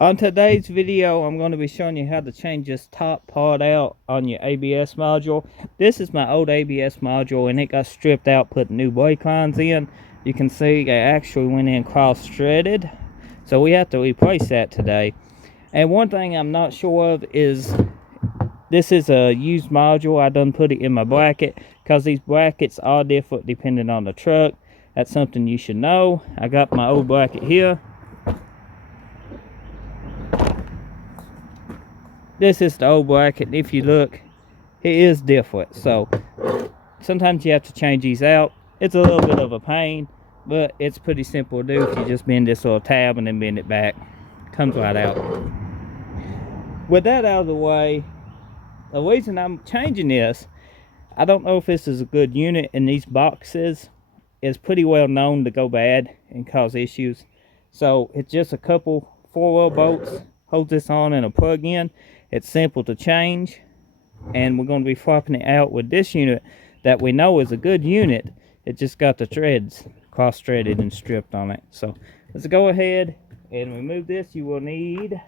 On today's video, I'm going to be showing you how to change this top part out on your ABS module. This is my old ABS module and it got stripped out, put new brake lines in. You can see I actually went in cross-threaded. So we have to replace that today. And one thing I'm not sure of is, this is a used module. I done put it in my bracket because these brackets are different depending on the truck. That's something you should know. I got my old bracket here. This is the old bracket. If you look, it is different. So sometimes you have to change these out. It's a little bit of a pain, but it's pretty simple to do. If you just bend this little tab and then bend it back, comes right out. With that out of the way, the reason I'm changing this, I don't know if this is a good unit, and these boxes is pretty well known to go bad and cause issues. So it's just a couple 4-wheel bolts, hold this on and a plug in. It's simple to change, and we're going to be swapping it out with this unit that we know is a good unit. It just got the threads cross-threaded and stripped on it. So let's go ahead and remove this. You will need,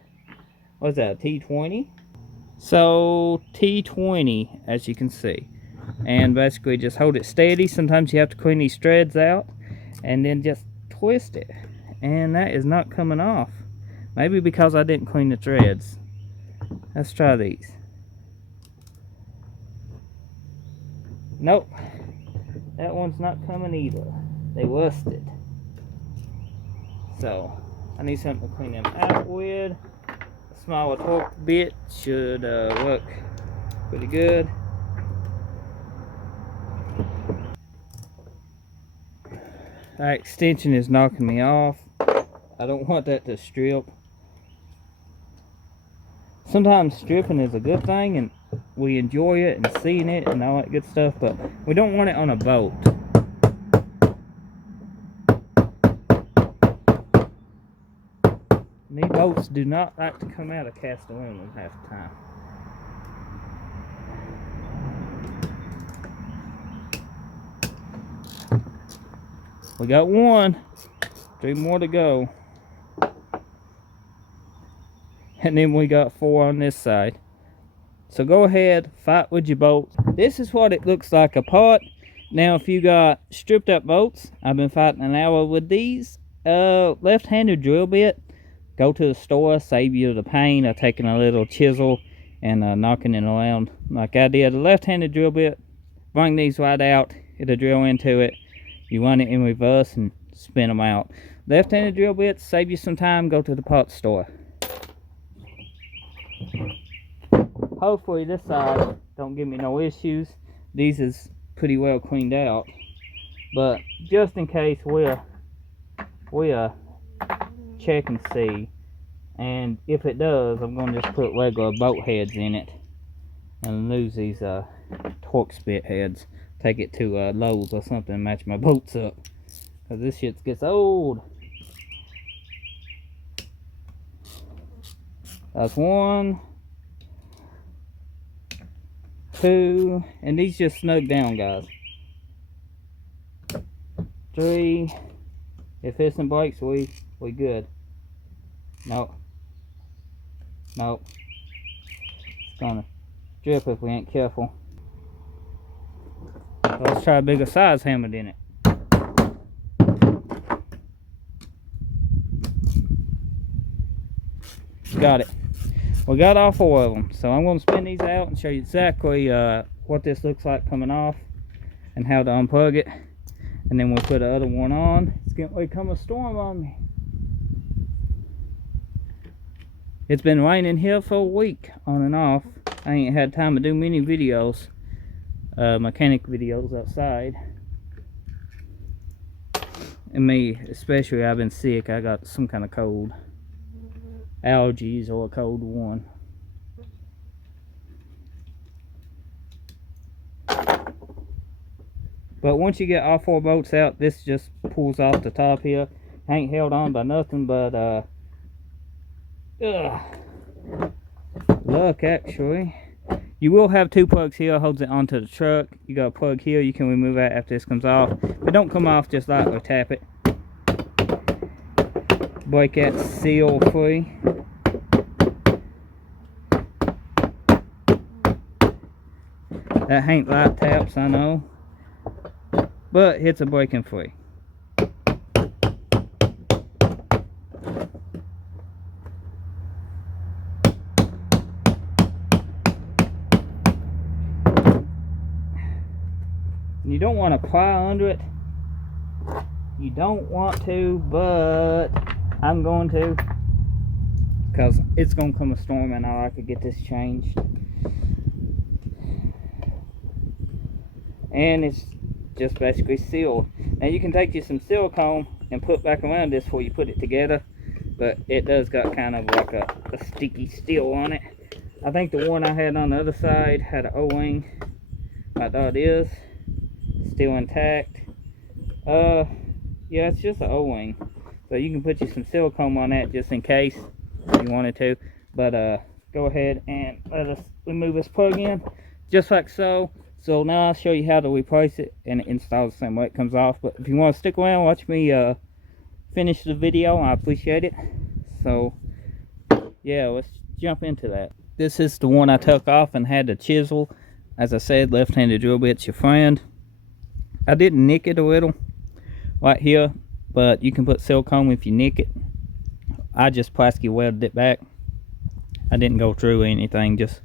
what's that, T20? So T20, as you can see, and basically just hold it steady. Sometimes you have to clean these threads out and then just twist it, and that is not coming off. Maybe because I didn't clean the threads. Let's try these. Nope, that one's not coming either. They rusted. So I need something to clean them out with. A smaller torque bit should work pretty good. That extension is knocking me off. I don't want that to strip. Sometimes stripping is a good thing and we enjoy it and seeing it and all that good stuff, but we don't want it on a boat. And these boats do not like to come out of cast aluminum half the time. We got one, 3 more to go. And then we got 4 on this side. So go ahead, fight with your bolts. This is what it looks like apart. Now if you got stripped up bolts, I've been fighting an hour with these. Left-handed drill bit, go to the store, save you the pain of taking a little chisel and knocking it around like I did. The left-handed drill bit, bring these right out, it'll drill into it. You run it in reverse and spin them out. Left-handed drill bits, save you some time, go to the parts store. Hopefully this side don't give me no issues. These is pretty well cleaned out, but just in case we'll check and see. And if it does, I'm going to just put regular boat heads in it and lose these torque spit heads. Take it to Lowe's or something and match my boats up, because this shit gets old. That's 1, 2, and these just snug down, guys. 3. If it's in brakes, we good. Nope. It's gonna drip if we ain't careful. So let's try a bigger size hammered in it. Got it. We got all 4 of them, so I'm going to spin these out and show you exactly what this looks like coming off and how to unplug it, and then we'll put the other one on. It's getting ready to come a storm on me. It's been raining here for a week on and off. I ain't had time to do many videos, mechanic videos outside, and me especially. I've been sick. I got some kind of cold, allergies or a cold one. But once you get all 4 bolts out, this just pulls off the top here. Ain't held on by nothing but luck, actually. You will have 2 plugs here, holds it onto the truck. You got a plug here, you can remove that after this comes off. If it don't come off, just lightly tap it. Break that seal free. That ain't light taps, I know, but it's a breaking free. You don't want to pry under it. You don't want to, but I'm going to, because it's going to come a storm and I like to get this changed. And it's just basically sealed. Now you can take you some silicone and put back around this before you put it together, but it does got kind of like a sticky steel on it. I think the one I had on the other side had an O-ring like that. Is still intact. Yeah, it's just an O-ring, so you can put you some silicone on that just in case you wanted to. But go ahead and let us remove this plug in just like so. So now I'll show you how to replace it, and it installs the same way it comes off. But if you want to stick around, watch me finish the video, I appreciate it. So yeah, let's jump into that. This is the one I took off and had the chisel. As I said, left-handed drill bit's your friend. I didn't nick it a little right here, but you can put silicone if you nick it. I just plastic welded it back. I didn't go through anything, just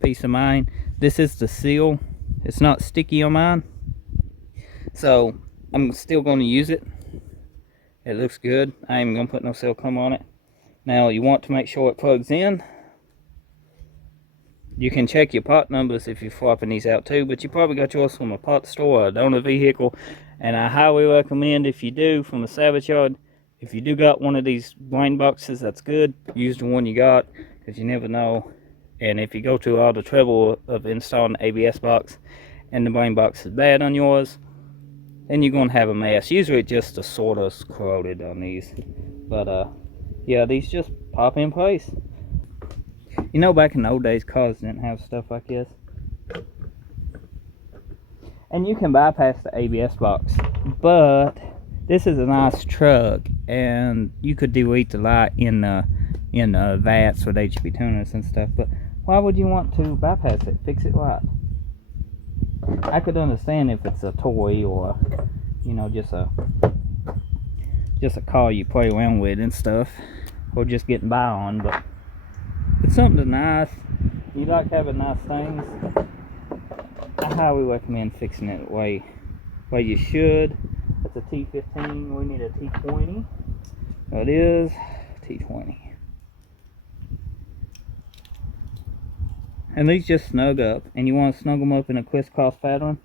peace of mind. This is the seal. It's not sticky on mine, so I'm still going to use it. It looks good. I ain't going to put no silicone on it. Now you want to make sure it plugs in. You can check your part numbers if you're swapping these out too, but you probably got yours from a part store or a donor vehicle. And I highly recommend, if you do, from a salvage yard, if you do got one of these blind boxes, that's good. Use the one you got, because you never know. And if you go through all the trouble of installing the ABS box and the blind box is bad on yours, then you're going to have a mess. Usually just the sort of corroded on these. But yeah, these just pop in place. You know, back in the old days, cars didn't have stuff like this. And you can bypass the ABS box, but this is a nice truck, and you could delete the light in vats with HB tuners and stuff. But why would you want to bypass it? Fix it right. I could understand if it's a toy, or you know, just a car you play around with and stuff, or just getting by on. But it's something nice. You like having nice things. I highly recommend fixing it the way you should. It's a T15. We need a T20. So it is T20. And these just snug up. And you want to snug them up in a crisscross pattern.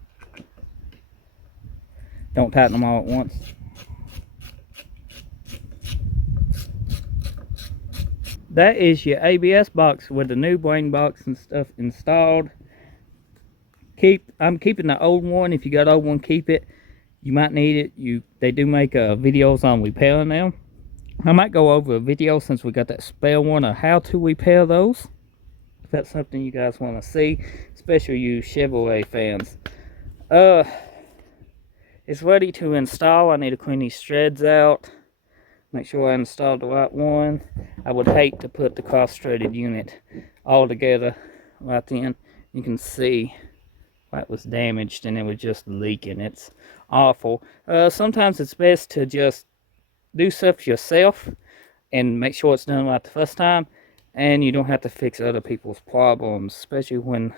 Don't tighten them all at once. That is your ABS box with the new brain box and stuff installed. I'm keeping the old one. If you got an old one, keep it. You might need it. They do make videos on repairing them. I might go over a video, since we got that spare one, of how to repair those. If that's something you guys want to see, especially you Chevrolet fans. It's ready to install. I need to clean these threads out. Make sure I installed the right one. I would hate to put the cross-threaded unit all together right then. You can see that was damaged and it was just leaking. It's awful. Sometimes it's best to just do stuff yourself and make sure it's done right the first time, and you don't have to fix other people's problems, especially when,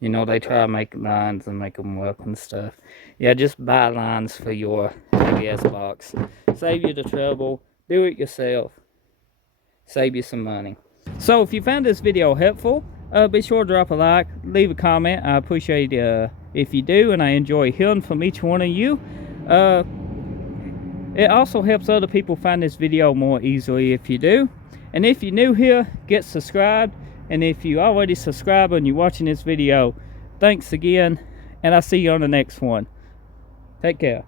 you know, they try to make lines and make them work and stuff. Yeah, just buy lines for your ABS box. Save you the trouble. Do it yourself. Save you some money. So if you found this video helpful, be sure to drop a like, leave a comment. I appreciate if you do, and I enjoy hearing from each one of you. It also helps other people find this video more easily if you do. And if you're new here, get subscribed. And if you already subscribed and you're watching this video, thanks again, and I'll see you on the next one. Take care.